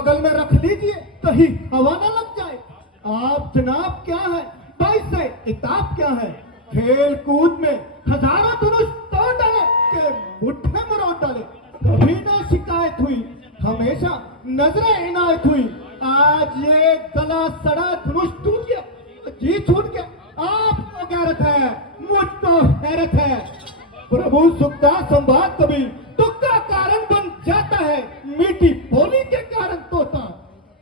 बगल में रख लीजिए, कहीं हवा न लग जाए। आप जनाब क्या है, भाई से इताब क्या है, खेल कूद में हजारों धनुष तोड़ डाले के मुट्ठे मरोड़ डाले। कभी न शिकायत हुई, हमेशा नजरें इनायत हुई। आज ये गला सड़ा धनुष टूट गया, जी छूट गया। आपको गैरत है, मुझको हैरत है। प्रभु सुखदा संवाद कभी दुख का कारण बन जाता है, मीठी बोली के कारण तोता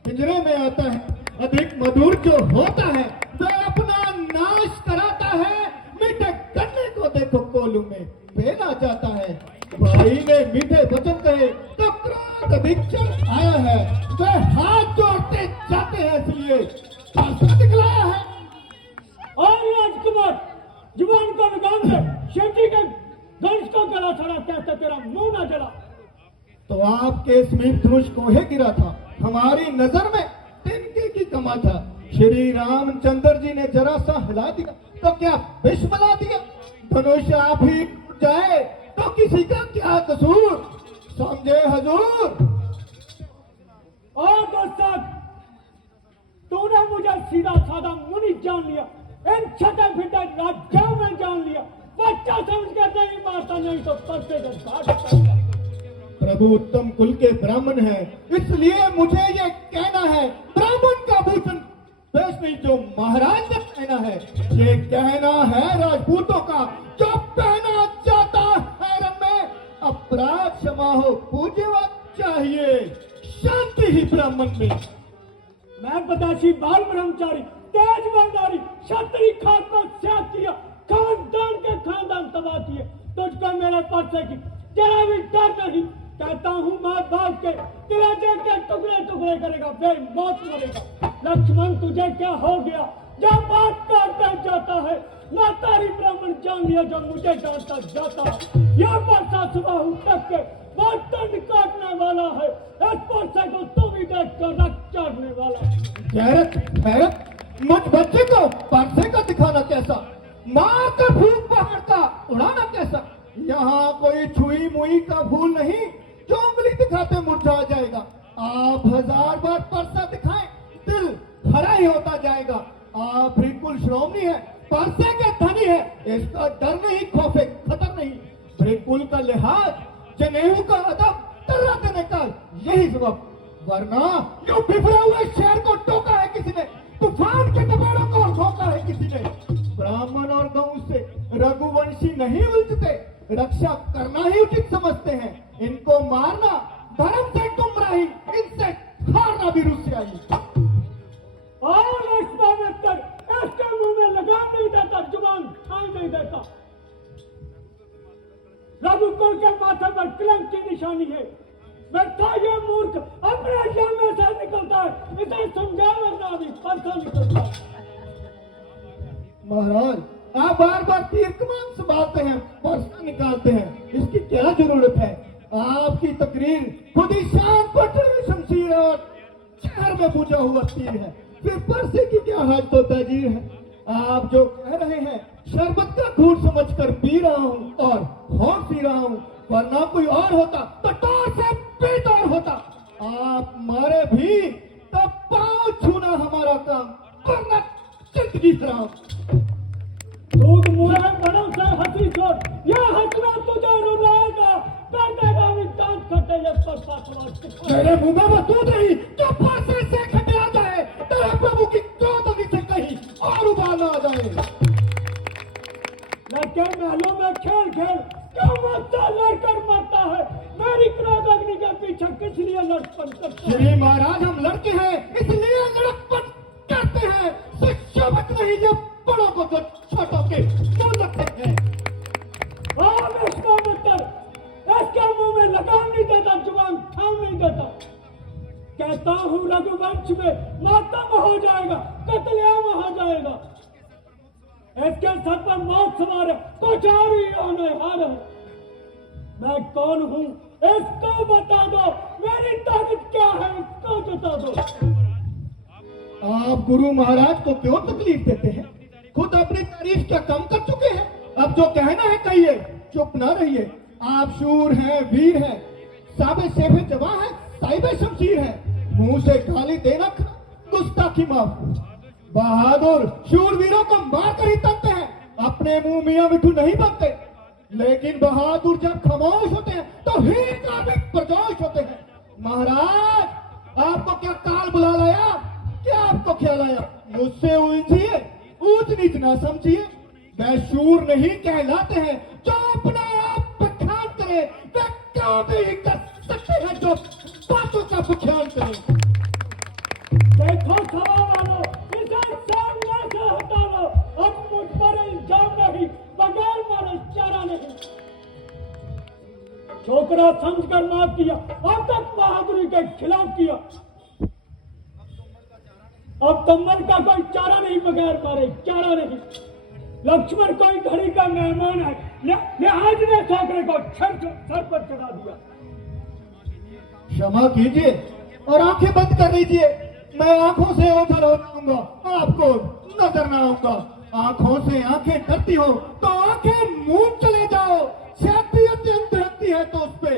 पिंजरे में आता है। अधिक मधुर जो होता है वह अपना नाश कराता है। मीठे गन्ने को देखो कोलू में पेला जाता है। भाई ने मीठे वचन कहे तो क्रोध अधिक चढ़ आया है। वह हाथ जोड़ते जाते हैं, इसलिए पासा दिखलाया है। और राजकुमार जुबान को लगाम दे, शेठी के धनुष को गला सड़ा कहते तेरा मुंह ना जला। तो आपके समीप धनुष कोहे गिरा था, हमारी नजर में तिनके की कमा था। श्री रामचंद्र जी ने जरा सा हिला दिया तो क्या विष बना दिया। धनुष आप ही टूट जाए तो किसी का क्या कसूर, समझे हजूर। और दोस्तक, तूने मुझे सीधा साधा मुनि जान लिया, इन छठे फिटे राजाओं में जान लिया। बच्चा समझकर नहीं मारता, नहीं तो परसे का प्रभु उत्तम कुल के ब्राह्मण हैं, इसलिए मुझे ये कहना है, ब्राह्मण का भूषण बेश नहीं जो महाराज ने कहना है। ये कहना है राजपूतों का जो पहना जाता है रंग में। अपराध क्षमा हो, पूज्यवत चाहिए शांति ही ब्राह्मण में। मैं बदाशी बाल ब्रह्मचारी तेज बंदारी क्षत्रिय खान को त्याग किया, खानदान के खानदान तबाह किए। तुझको मेरे परसे की जरा भी डर नहीं। कहता हूँ माँ बाप के कलेजे के टुकड़े टुकड़े करेगा, बेमौत मरेगा। लक्ष्मण तुझे क्या हो गया जब बात करते जाता है। नातारी ब्राह्मण जान लिया जो मुझे डांटता जाता है। यह परसा सुबह उठक के बहुत दंड काटने वाला है। इस परसे को तुम ही देख कर रक्त चाटने वाला। गैरत गैरत मुझ बच्चे को परसे का दिखाना कैसा, मार कर फूल पहाड़ का उड़ाना कैसा। यहाँ कोई छुई मुई का फूल नहीं जो उंगली दिखाते मुरझा जाएगा। आप हजार बार परसा दिखाएं, दिल हरा ही होता जाएगा। आप बिल्कुल श्रोमणी है, परसे के धनी है, इसका डर नहीं, खौफे खतर नहीं। बिल्कुल का लिहाज, जनेऊ का अदब, तर्रा देने का यही सबब। वरना यूं बिफरे हुए शहर को टोका है किसी ने, तूफान के दबाड़ों को रोका है किसी ने। ब्राह्मण और गौ से रघुवंशी नहीं उलझते, रक्षा करना ही उचित समझते हैं। इनको मारना धर्म से गुमराही, इनसे हारना भी रुस्याई। और इसके मुंह में लगाम नहीं देता, जुबान खान नहीं देता। रघुकुल के माथे पर कलंक की निशानी है। बैठा ये मूर्ख अपने जन्म से निकलता है, इसे समझा वरना भी परसा निकलता है। महाराज आप बार बार तीर कमान संभालते हैं, परसा निकालते हैं, इसकी क्या जरूरत है। आपकी तकरीर खुद ही शान पर चढ़ी शमशीर और शहर में पूजा हुआ तीर है, फिर परसे की क्या हाजत तो तजीर है। आप जो कह रहे हैं शरबत का घूर समझकर पी रहा हूँ और होश पी रहा हूँ, वरना कोई और होता तो टोर से बेतौर होता। आप मारे भी तब पांव छूना हमारा काम, वरना जिंदगी खराब। दूध मुरे बड़ों से हंसी छोड़, यह हंसना तुझे रुलाएगा। काटेगा भी दांत खटे ये परसा समाज। मेरे मुंह में वो दूध नहीं जो परसे से खटे आ जाए, तेरे प्रभु की क्रोध अग्नि से कहीं और उबाल आ जाए। लड़के महलों में खेल खेल क्यों मरता लड़कर मरता है। मेरी क्रोध अग्नि के पीछे किस लिए लड़पन करते श्री महाराज हम लड़के हैं इसलिए लड़कपन करते हैं। शिक्षावत नहीं जब बड़ों को जो छोटों के क्यों लगते हैं। इसका मतलब इसके मुंह में लगाम नहीं देता, जुबान थाम नहीं देता। कहता हूँ रघुवंश में मातम हो जाएगा, कत्लेआम हो जाएगा। इसके सर पर मौत सवार है, कुछ और ही आने हार है। मैं कौन हूँ इसको बता दो, मेरी ताकत क्या है इसको बता दो। आप गुरु महाराज को क्यों तकलीफ देते हैं, खुद अपनी तारीफ क्या कम कर चुके हैं। अब जो कहना है कहिए, चुप ना रहिए। आप शूर हैं, वीर हैं, साबे सेफे जवां हैं, साहिबे शमशीर हैं। मुंह से गाली देना गुस्ताखी माफ। बहादुर शूरवीरों को मार कर ही तलते हैं, अपने मुंह मियां मिठू नहीं बनते। लेकिन बहादुर जब खामोश होते हैं तो हीर का भी प्रजोश होते हैं। महाराज आपको क्या काल बुला लाया, क्या आपको ख्याल आया? मुझसे उलझिए, ऊंच नीच ना समझिए। वह शूर नहीं कहलाते हैं जो अपना आप बखान करे, वे काम भी कर सकते हैं जो बातों का बखान करे। देखो सवा वालों, इसे सामने से हटा लो। अब मुझ पर इल्जाम नहीं, बगैर मारे चारा नहीं। छोकरा समझकर माफ किया, अब तक बहादुरी के खिलाफ किया। अब कम्बल का कोई चारा नहीं, बगैर मारे चारा नहीं। लक्ष्मण कोई घड़ी का मेहमान है, आज ने छोकरे को सर पर चढ़ा दिया। क्षमा कीजिए और आंखें बंद कर लीजिए। मैं आंखों से ओझल हो जाऊंगा, आपको नजर ना आऊंगा। आंखों से आंखें डरती हो तो आंखें मुंह चले जाओ। शैतानियत अंधरती है तो उस पे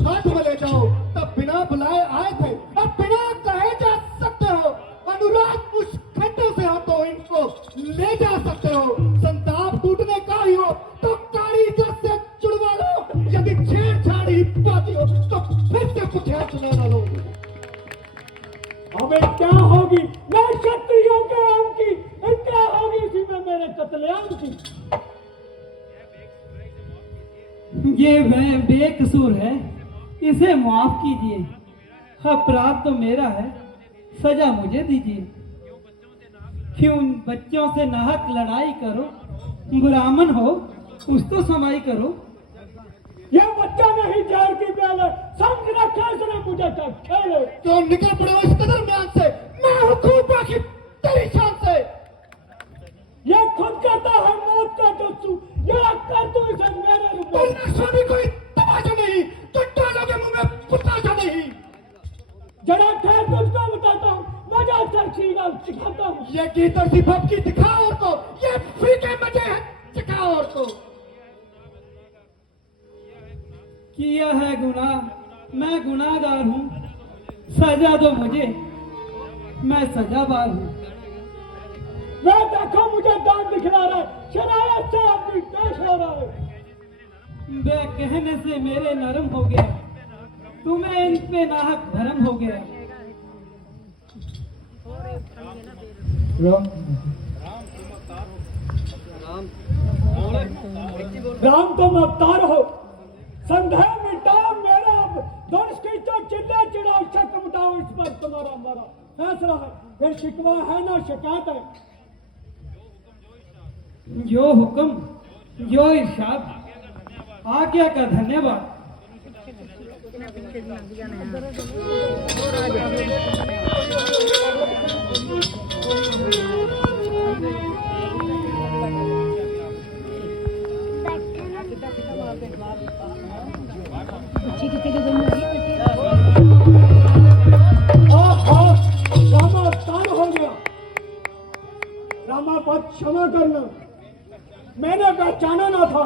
हाथ मले जाओ। तब बिना बुलाए आए थे, अब बिना कहे जा सकते हो। अनुराग उस खड्डों से हो तो इनको ले जा सकते हो। संताप टूटने का ही हो तो कारीगर से जुड़वा लो। यदि छेड़छाड़ी पाती हो तो फिर से कुछ है सुना लो। हमें क्या होगी मैं क्षत्रियों के आम की, क्या होगी इसी में मेरे कत्लेआम की। ये वह बेकसूर है, इसे माफ कीजिए। अपराध तो मेरा है, सजा मुझे दीजिए। क्यों बच्चों से नाहक लड़ाई करो, ब्राह्मण हो कुछ तो समाई करो। ये बच्चा नहीं जार की प्याल है, समझ रखा इसने मुझे क्या खेले। क्यों निकल पड़े हो इस कदर म्यान से? मैं हूं खूब बाकी तेरी शान से। ये खुद कहता है मौत का जस्सू, ये कर तू इसे मेरे रूप में। तुमने सोनी कोई तमाशा नहीं, तो डालोगे मुंह में पुताशा नहीं। जरा ठहर तुझको बताता हूँ, मजा चर्चीगा सिखाता हूँ। ये गीतर सी भक्ति दिखाओ और को, ये फीके मजे हैं सिखाओ और को। किया है गुनाह, मैं गुनाहगार हूँ, सजा दो मुझे, मैं सजाबार हूँ। मैं देखो मुझे दांत दिखला रहा है, शरारत से आदमी पेश हो रहा है। वे कहने से मेरे नरम हो गया, तुम्हें इन पे नाहक भरम हो गया। राम तुम अवतार हो, संदेह मिटाओ मेरा। अब धनुष खींचो, चिल्ला चिड़ाओ, शक मिटाओ, इस पर तुम्हारा हमारा फैसला है। फिर शिकवा है ना शिकायत है। जो हुक्म, जो इरशाद, आज्ञा का धन्यवाद। रामा अवतार हो गया। रामा बहुत क्षमा करना, मैंने पहचाना ना था।